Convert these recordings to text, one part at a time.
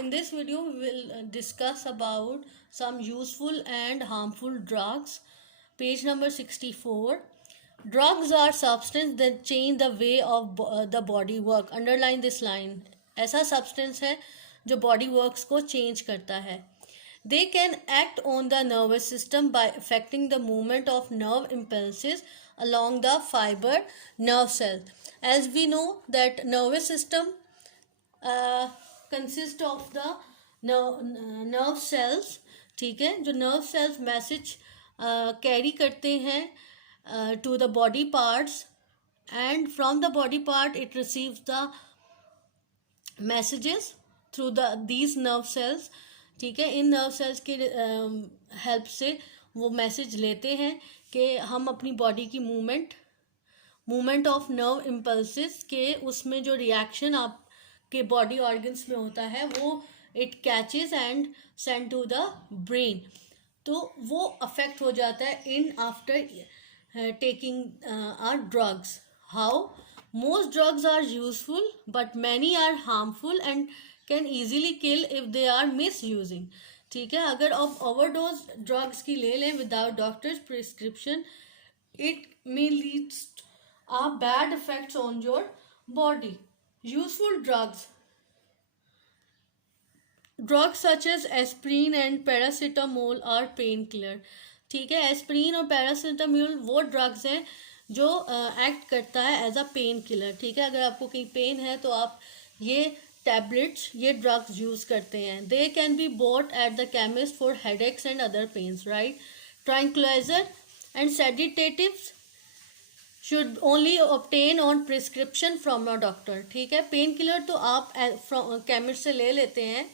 In this video, we will discuss about some useful and harmful drugs. Page number 64. Drugs are substances that change the way of the body work. Underline this line. ऐसा substance है जो body works को change करता है. They can act on the nervous system by affecting the movement of nerve impulses along the fiber nerve cells. As we know that nervous system consist of the nerve cells. ठीक है, जो nerve cells message carry करते हैं to the body parts and from the body part it receives the messages through the these nerve cells. ठीक है, इन nerve cells के help से वो मैसेज लेते हैं कि हम अपनी बॉडी की मूवमेंट ऑफ नर्व इम्पल्सिस के उसमें जो रिएक्शन आप के बॉडी ऑर्गन्स में होता है वो it catches and send to the brain. तो वो अफेक्ट हो जाता है in after taking are drugs. How? Most drugs are useful but many are harmful and can easily kill if they are misusing. ठीक है, अगर आप overdose drugs की ले लें without doctor's prescription it may leads a bad effects on your body. Useful drugs. Drugs such as aspirin and paracetamol are painkiller. ठीक है, aspirin और पैरासीटामोल वो ड्रग्स हैं जो एक्ट करता है एज अ पेन किलर. ठीक है, अगर आपको कहीं पेन है तो आप ये टैबलेट्स ये ड्रग्स यूज़ करते हैं. They can be bought at the chemist for headaches and other pains. Right. Tranquilliser and sedatives should only obtain on prescription from a doctor. ठीक है, पेन किलर तो आप केमिस्ट से ले लेते हैं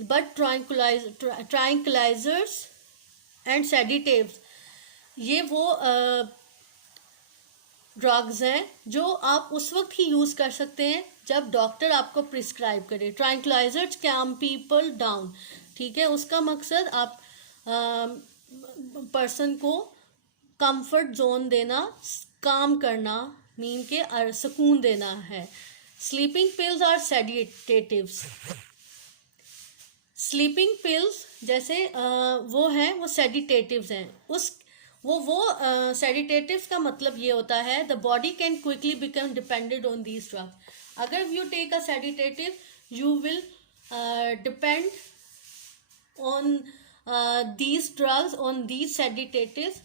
बट ट्रैंक्विलाइजर्स एंड सेडेटिव्स ये वो ड्रग्स हैं जो आप उस वक्त ही यूज़ कर सकते हैं जब डॉक्टर आपको प्रिस्क्राइब करे. Tranquillisers calm people down. ठीक है, उसका मकसद आप पर्सन को कंफर्ट जोन देना, काम करना, नींद के सुकून देना है. Sleeping pills are sedatives. Sleeping pills जैसे वो हैं वो सेडेटिव्स हैं. वो सेडेटिव्स का मतलब ये होता है the body can quickly become depended on these drugs. अगर you take a sedative you will depend on these drugs, on these sedatives.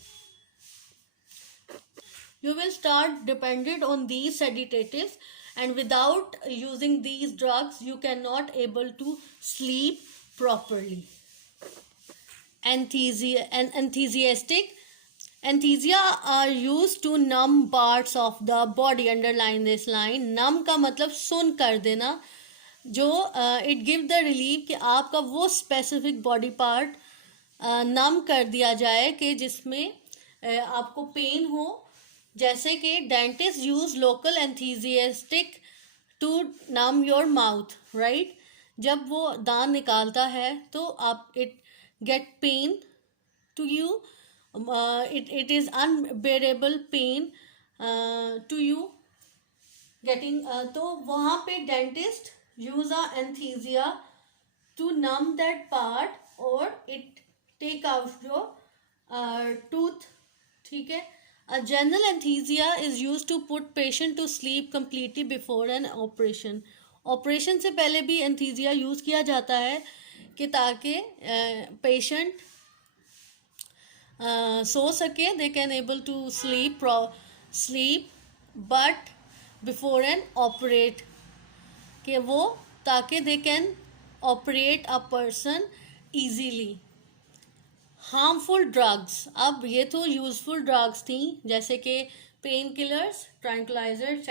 You will start dependent on these sedatives and without using these drugs you cannot able to sleep properly. Anesthesia are used to numb parts of the body. Underline this line. numb का मतलब सुन कर देना. जो it give the relief कि आपका वो specific body part नम कर दिया जाए कि जिसमें आपको पेन हो. जैसे कि dentist use local anaesthetic to numb your mouth. Right. जब वो दांत निकालता है तो आप it get pain to you. It is unbearable pain to you getting. तो वहाँ पे dentist use a anesthesia to numb that part or it take out your tooth. ठीक है. A general anesthesia is used to put patient to sleep completely before an operation. Operation से पहले भी anesthesia use किया जाता है कि ताकि पेशेंट सो सके. they can able to sleep but before an operate कि वो ताकि they can operate a person easily. Harmful drugs. अब ये तो यूजफुल ड्रग्स थी जैसे कि pain killers, tranquilliser,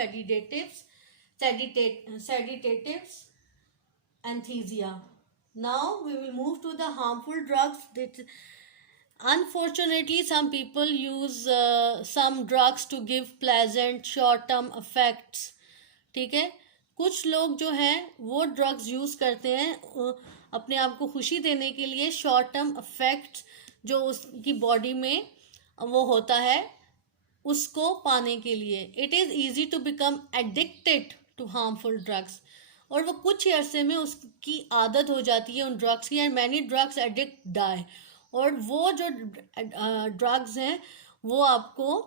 sedatives, anaesthesia. Now we will move to the harmful drugs. Unfortunately, some people use some drugs to give pleasant short-term effects. ठीक है, कुछ लोग जो हैं वो ड्रग्स यूज़ करते हैं अपने आप को खुशी देने के लिए. शॉर्ट टर्म इफेक्ट जो उसकी बॉडी में वो होता है उसको पाने के लिए. It is easy to become addicted to harmful drugs. और वो कुछ ही अरसे में उसकी आदत हो जाती है उन ड्रग्स की, and many drugs addict die. और वो जो ड्रग्स हैं वो आपको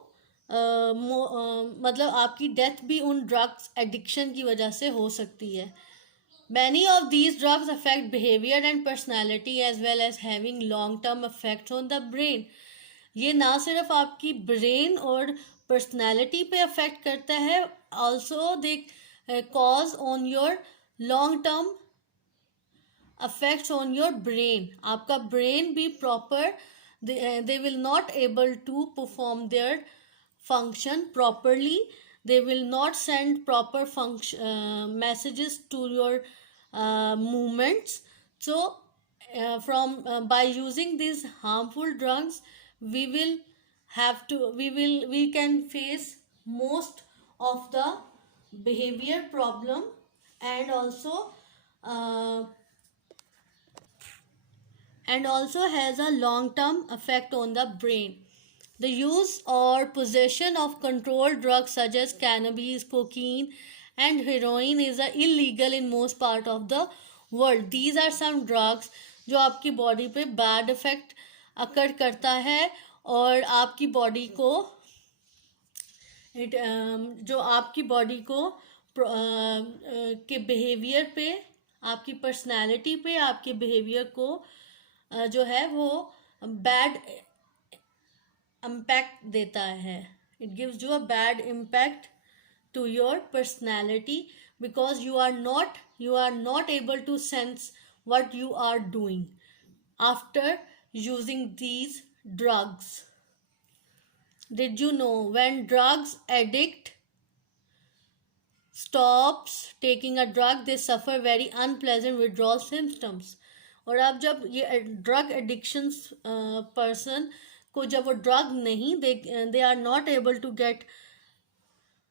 मतलब आपकी डेथ भी उन ड्रग्स एडिक्शन की वजह से हो सकती है। Many of these drugs affect behavior and personality as well as having long term effects on the brain. ये ना सिर्फ आपकी ब्रेन और पर्सनैलिटी पे अफेक्ट करता है, also they cause on your long term affects on your brain. आपका brain भी proper, they will not able to perform their function properly, they will not send proper function messages to your movements. So from by using these harmful drugs, we will we can face most of the behavior problem, and also uh, has a long term effect on the brain. The use or possession of controlled drugs such as cannabis, cocaine, and heroin is illegal in most part of the world. These are some drugs जो आपकी body पे bad effect अकर करता है, और आपकी body को जो आपकी बॉडी को के बिहेवियर पे, आपकी पर्सनैलिटी पे, आपके बिहेवियर को जो है वो बैड इम्पैक्ट देता है. It gives you a bad impact to your personality because you are not able to sense what you are doing after using these drugs. Did you know when drugs addict stops taking a drug, they suffer very unpleasant withdrawal symptoms. और अब जब ये drug addictions person को जब वो drug नहीं, they are not able to get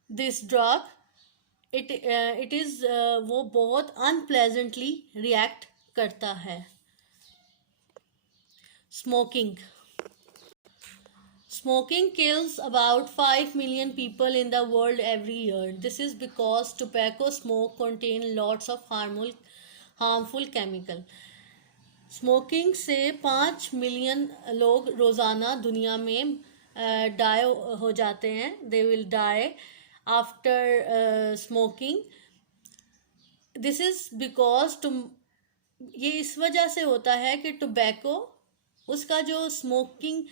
this drug, it is वो बहुत अनप्लेजेंटली रिएक्ट करता है. Smoking kills about 5 million people in the world every year. This is because tobacco smoke contains lots of harmful chemical. Smoking से 5 million लोग रोज़ाना दुनिया में die हो जाते हैं. They will die after smoking. This is because ये इस वजह से होता है कि टोबैको, उसका जो स्मोकिंग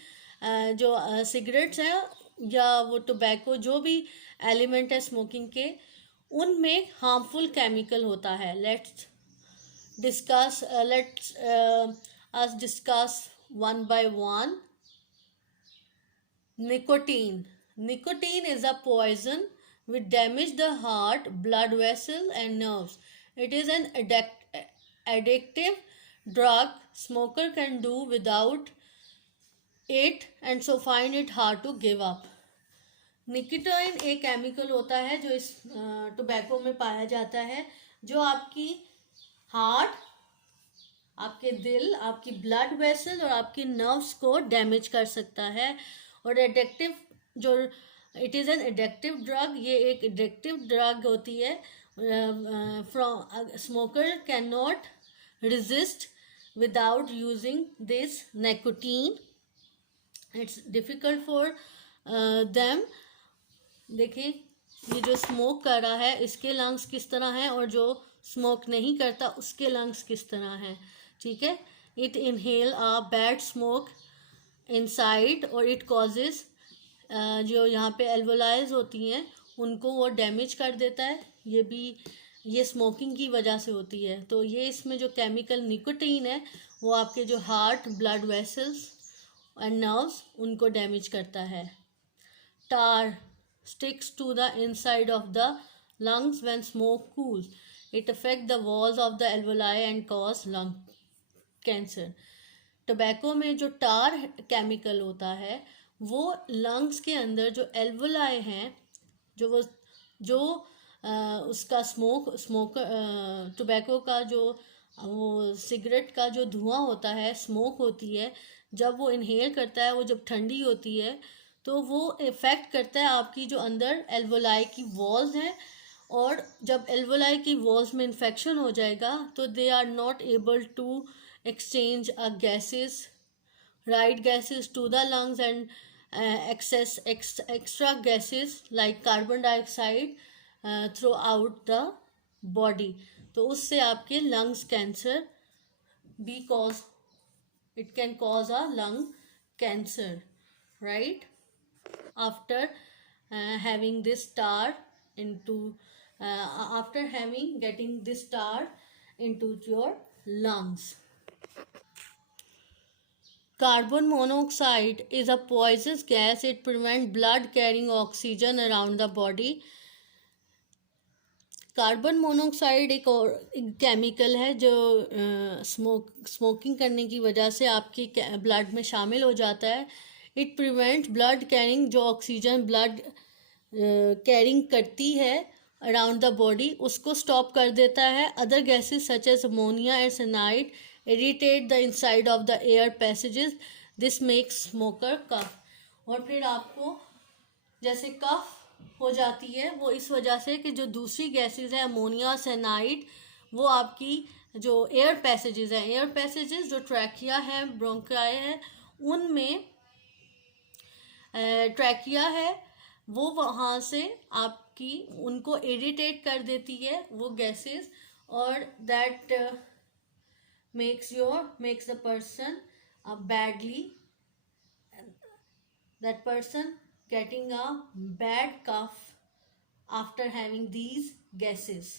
जो सिगरेट्स हैं या वो टोबैको जो भी एलिमेंट है स्मोकिंग के, उनमें हार्मफुल केमिकल होता है. let's us discuss one by one. Nicotine is a poison which damage the heart, blood vessels and nerves. It is an addictive drug. Smoker can do without it and so find it hard to give up. Nicotine एक chemical होता है जो इस tobacco में पाया जाता है, जो आपकी हार्ट, आपके दिल, आपकी ब्लड वेसल और आपकी नर्व्स को डैमेज कर सकता है. और एडिक्टिव जो it is an addictive drug, ये एक एडिक्टिव ड्रग होती है. From smoker can not resist without using this nicotine. It's difficult for them. देखिए ये जो स्मोक कर रहा है इसके लंग्स किस तरह हैं, और जो स्मोक नहीं करता उसके लंग्स किस तरह हैं. ठीक है. It inhale a bad smoke inside और इट कॉजेज, जो यहाँ पे एल्वोलाइज होती हैं उनको वो डैमेज कर देता है. ये स्मोकिंग की वजह से होती है. तो ये इसमें जो केमिकल निकोटीन है वो आपके जो heart, blood vessels and nerves उनको डैमेज करता है. टार sticks to the inside of the lungs when smoke cools. It affects the walls of the alveoli and cause lung cancer. Tobacco में जो टार केमिकल होता है वो लंग्स के अंदर जो एल्वोलाई हैं, जो उसका टोबैको का जो वो सिगरेट का जो धुआं होता है, स्मोक होती है, जब वो इनहेल करता है, वो जब ठंडी होती है तो वो इफ़ेक्ट करता है आपकी जो अंदर एल्वोलाई की वॉल्स हैं और जब एल्वोलाई की वॉल्स में इन्फेक्शन हो जाएगा तो they are not able to exchange a gases, right gases to the lungs, and extra gases like carbon dioxide throughout the body. तो उससे आपके lungs cancer be cause, it can cause a lung cancer, right? After having this tar into after having getting this tar into your lungs. Carbon monoxide is a poisonous gas. It prevents blood carrying oxygen around the body. Carbon monoxide एक chemical है जो smoking करने की वजह से आपकी blood में शामिल हो जाता है. इट प्रिवेंट ब्लड कैरिंग, जो ऑक्सीजन ब्लड कैरिंग करती है अराउंड द बॉडी, उसको स्टॉप कर देता है. Other gases such as ammonia and cyanide irritate the inside of the air passages. This makes smoker cough. और फिर आपको जैसे कफ हो जाती है वो इस वजह से कि जो दूसरी गैसेस है अमोनिया साइनाइड, वो आपकी जो एयर पैसेजेस हैं, एयर पैसेजेस जो ट्रैकिया है, ब्रोंकाई है, उनमें ट्रैकिया है, वो वहाँ से आपकी उनको इरिटेट कर देती है वो गैसेस, और that makes the person badly, that person getting a bad cough after having these gases.